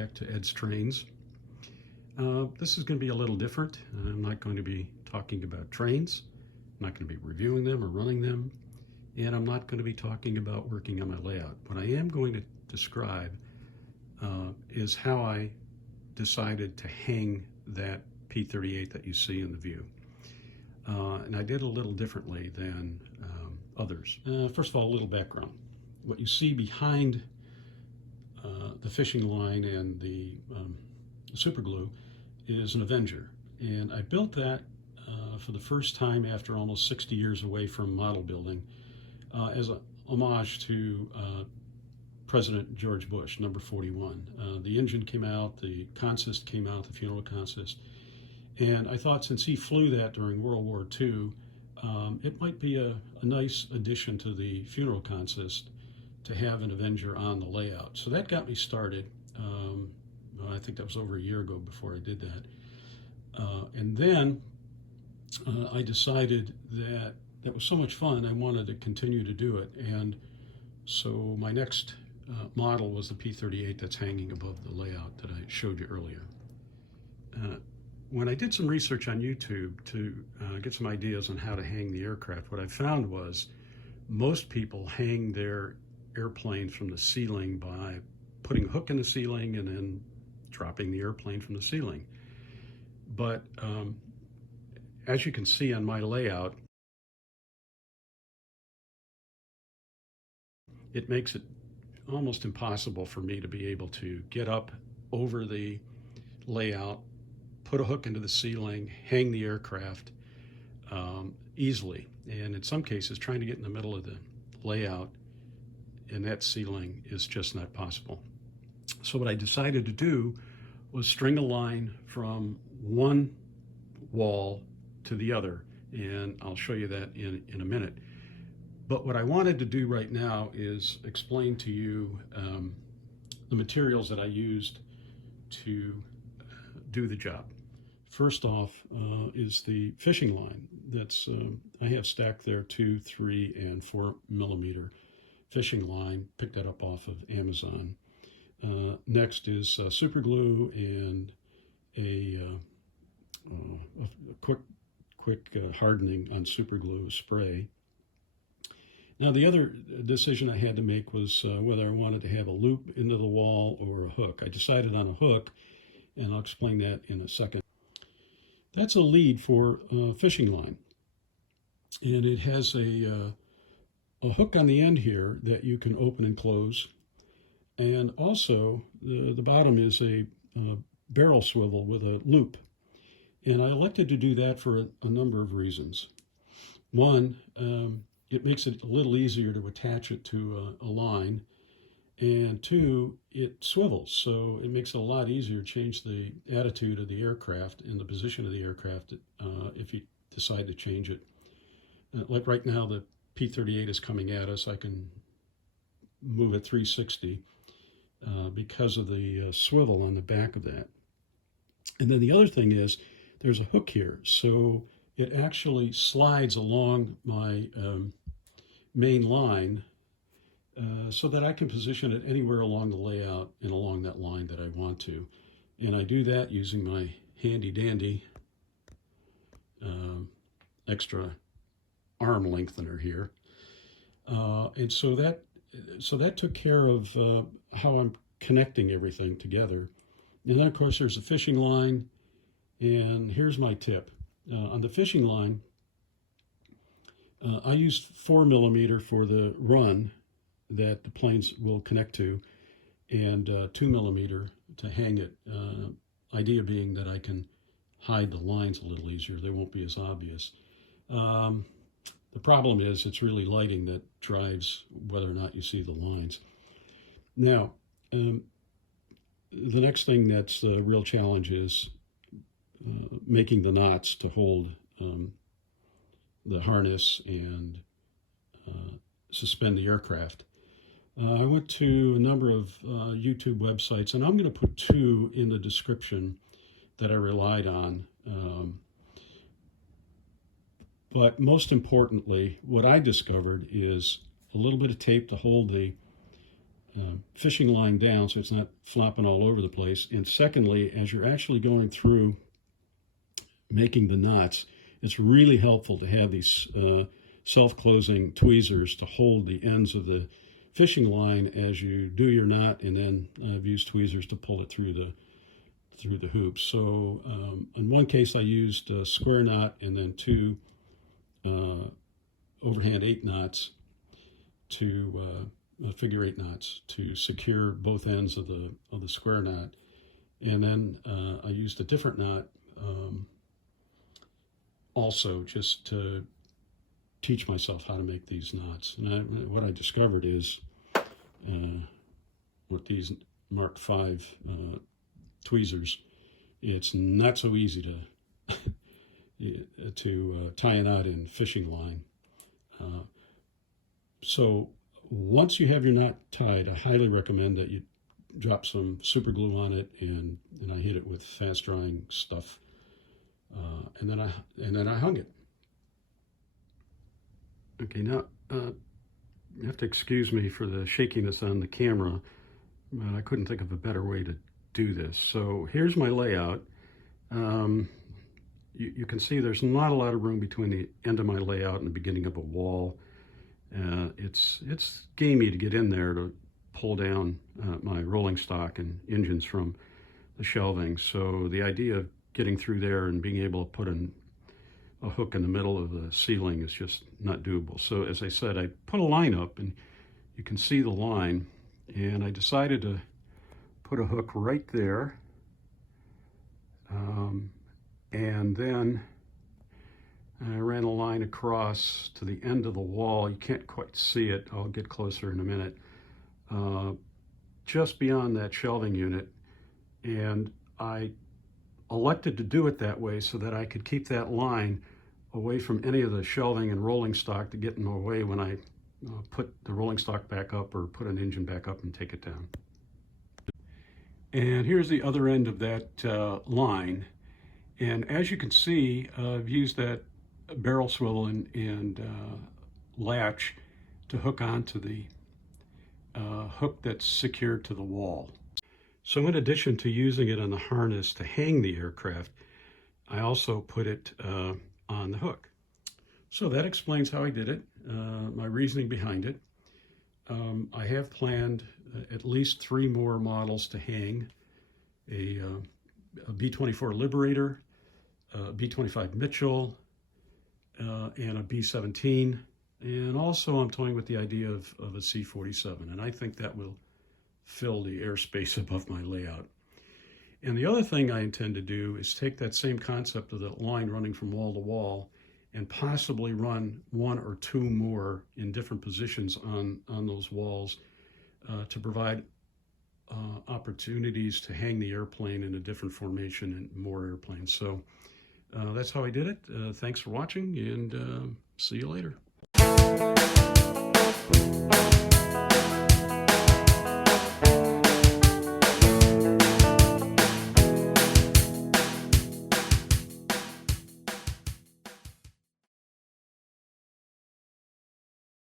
back to Ed's Trains. This is going to be a little different. I'm not going to be talking about trains. I'm not going to be reviewing them or running them. And I'm not going to be talking about working on my layout. What I am going to describe is how I decided to hang that P38 that you see in the view. And I did a little differently than others. First of all, a little background. What you see behind the fishing line and the super glue is an Avenger. And I built that for the first time after almost 60 years away from model building as a homage to President George Bush, number 41. The engine came out, the consist came out, the funeral consist. And I thought since he flew that during World War II, it might be a nice addition to the funeral consist to have an Avenger on the layout. So that got me started. I think that was over a year ago before I did that. And then I decided that that was so much fun, I wanted to continue to do it. And so my next model was the P38 that's hanging above the layout that I showed you earlier. When I did some research on YouTube to get some ideas on how to hang the aircraft, what I found was most people hang their airplane from the ceiling by putting a hook in the ceiling and then dropping the airplane from the ceiling. But as you can see on my layout, it makes it almost impossible for me to be able to get up over the layout, put a hook into the ceiling, hang the aircraft easily. And in some cases, trying to get in the middle of the layout in that ceiling is just not possible. So what I decided to do was string a line from one wall to the other. And I'll show you that in a minute. But what I wanted to do right now is explain to you the materials that I used to do the job. First off is the fishing line that's I have stacked there 2, 3, and 4 millimeter fishing line. Picked that up off of Amazon. Next is super glue and a quick hardening on super glue spray. Now the other decision I had to make was whether I wanted to have a loop into the wall or a hook. I decided on a hook, and I'll explain that in a second. That's a lead for fishing line, and it has a hook on the end here that you can open and close, and also the bottom is a barrel swivel with a loop. And I elected to do that for a number of reasons. One, it makes it a little easier to attach it to a line, and two, it swivels, so it makes it a lot easier to change the attitude of the aircraft and the position of the aircraft if you decide to change it. Like right now, the P38 is coming at us. I can move it 360 because of the swivel on the back of that. And then the other thing is there's a hook here, so it actually slides along my main line so that I can position it anywhere along the layout and along that line that I want to. And I do that using my handy dandy extra arm lengthener here. And so that took care of how I'm connecting everything together. And then of course there's a fishing line, and here's my tip. On the fishing line, I used 4 millimeter for the run that the planes will connect to, and 2 millimeter to hang it. Idea being that I can hide the lines a little easier. They won't be as obvious. The problem is it's really lighting that drives whether or not you see the lines. Now, the next thing that's the real challenge is making the knots to hold the harness and suspend the aircraft. I went to a number of YouTube websites, and I'm going to put 2 in the description that I relied on. But most importantly, what I discovered is a little bit of tape to hold the fishing line down so it's not flopping all over the place. And secondly, as you're actually going through making the knots, it's really helpful to have these self-closing tweezers to hold the ends of the fishing line as you do your knot, and then I've used tweezers to pull it through the hoops. So in one case I used a square knot and then two overhand 8 knots to figure 8 knots to secure both ends of the square knot, and then I used a different knot also just to teach myself how to make these knots. And what I discovered is with these Mark V tweezers, it's not so easy to tie a knot in fishing line. So once you have your knot tied, I highly recommend that you drop some super glue on it, and I hit it with fast drying stuff, and then I hung it. Okay, now you have to excuse me for the shakiness on the camera, but I couldn't think of a better way to do this. So here's my layout. You can see there's not a lot of room between the end of my layout and the beginning of a wall. It's gamey to get in there to pull down my rolling stock and engines from the shelving. So the idea of getting through there and being able to put a hook in the middle of the ceiling is just not doable. So as I said, I put a line up, and you can see the line, and I decided to put a hook right there, and then I ran a line across to the end of the wall. You can't quite see it. I'll get closer in a minute. Just beyond that shelving unit, and I elected to do it that way so that I could keep that line away from any of the shelving and rolling stock to get in the way when I put the rolling stock back up or put an engine back up and take it down. And here's the other end of that line. And as you can see, I've used that barrel swivel and latch to hook onto the hook that's secured to the wall. So in addition to using it on the harness to hang the aircraft, I also put it on the hook. So that explains how I did it, my reasoning behind it. I have planned at least 3 more models to hang: a B-24 Liberator, a B-25 Mitchell, and a B-17. And also I'm toying with the idea of a C-47, and I think that will fill the airspace above my layout. And the other thing I intend to do is take that same concept of the line running from wall to wall and possibly run 1 or 2 more in different positions on those walls to provide opportunities to hang the airplane in a different formation and more airplanes. So that's how I did it. Thanks for watching, and see you later.